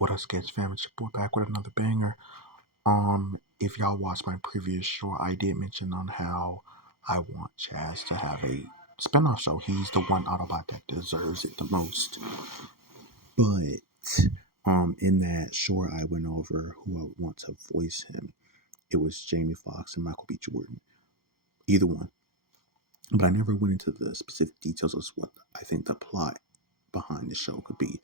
What up, Sketch Fam? It's your boy back with another banger. If y'all watched my previous show, I did mention on how I want Chaz to have a spinoff show. He's the one Autobot that deserves it the most. But in that short, I went over who I would want to voice him. It was Jamie Foxx and Michael B. Jordan, either one. But I never went into the specific details of what I think the plot behind the show could be.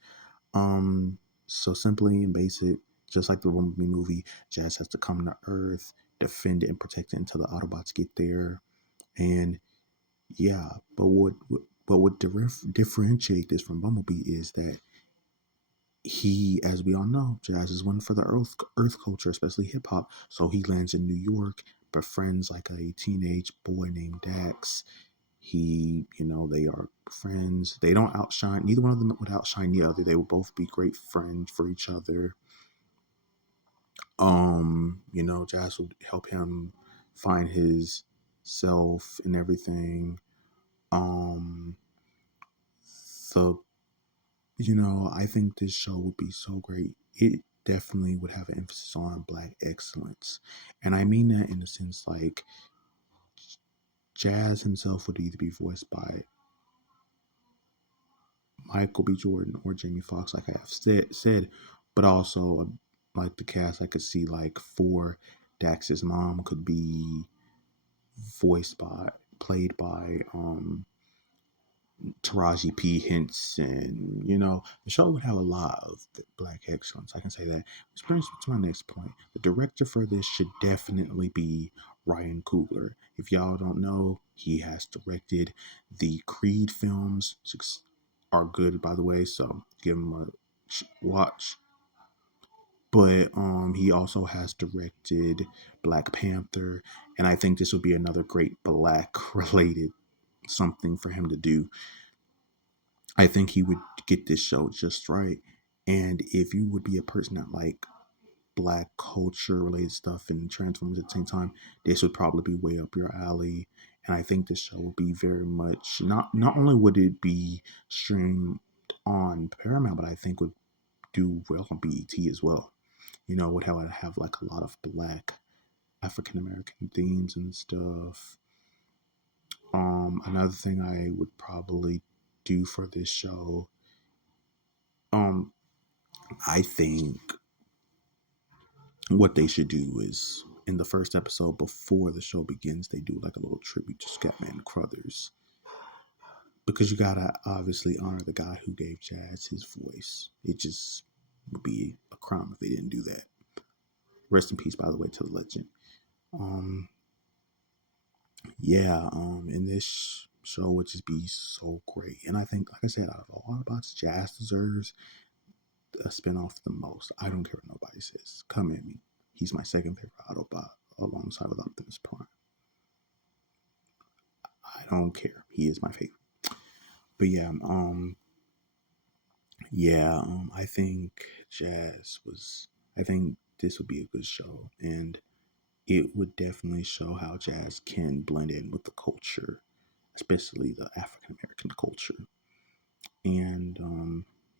So simply and basic, just like the Bumblebee movie, Jazz has to come to Earth, defend it and protect it until the Autobots get there. And yeah, but what differentiate this from Bumblebee is that he, as we all know, Jazz is one for the Earth culture, especially hip hop. So he lands in New York, befriends like a teenage boy named Dax. They are friends. They don't outshine, neither one of them would outshine the other. They would both be great friends for each other. Jazz would help him find his self and everything. Um, so, I think this show would be so great. It definitely would have an emphasis on Black excellence. And I mean that in the sense like Jazz himself would either be voiced by Michael B. Jordan or Jamie Foxx, like I have said, but also like the cast, I could see like for Dax's mom could be played by Taraji P. Henson. The show would have a lot of Black excellence. I can say that. Which brings me to my next point. The director for this should definitely be Ryan Coogler. If y'all don't know, he has directed the Creed films. Are good, by the way, so give him a watch. But he also has directed Black Panther, and I think this would be another great Black related something for him to do. I think he would get this show just right. And if you would be a person that like Black culture related stuff and Transformers at the same time, this would probably be way up your alley. And I think this show would be very much not only would it be streamed on Paramount, but I think would do well on BET as well. Would have like a lot of Black African American themes and stuff. Another thing I would probably do for this show, um, I think what they should do is in the first episode before the show begins, they do like a little tribute to Scatman Crothers. Because you gotta obviously honor the guy who gave Jazz his voice. It just would be a crime if they didn't do that. Rest in peace, by the way, to the legend. Um, and this show would just be so great. And I think, like I said, out of all Autobots, Jazz deserves a spinoff the most. I don't care what nobody says. Come at me. He's my second favorite Autobot alongside with Optimus Prime. I don't care. He is my favorite. But I think Jazz was. I think this would be a good show, and it would definitely show how Jazz can blend in with the culture, especially the African American culture. And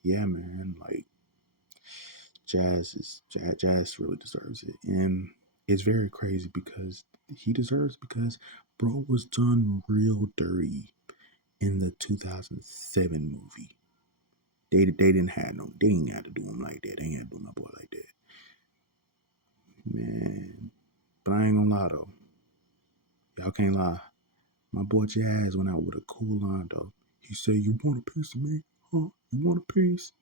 man, like Jazz really deserves it, and it's very crazy because he deserves because bro was done real dirty in the 2007 movie. They didn't have no, they ain't had to do him like that. They ain't had to do my boy like that, man. But I ain't gonna lie though, y'all can't lie. My boy Jazz went out with a cool line though. He said, "You want a piece of me? Huh? You want a piece?"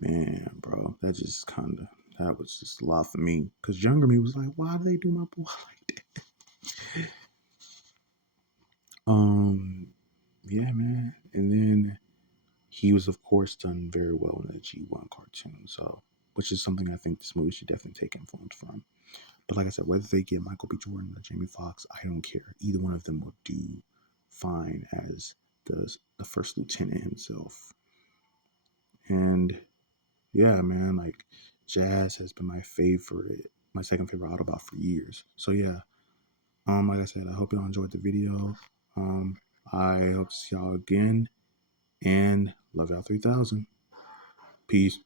Man, bro, that was just a lot for me. Cause younger me was like, "Why do they do my boy like that?" Yeah, man. And then he was, of course, done very well in the G1 cartoon. So, which is something I think this movie should definitely take influence from. But like I said, whether they get Michael B. Jordan or Jamie Foxx, I don't care. Either one of them will do fine as the first lieutenant himself. And yeah, man, like Jazz has been my second favorite Autobot for years. So yeah, like I said, I hope y'all enjoyed the video. I hope to see y'all again, and love y'all 3000. Peace.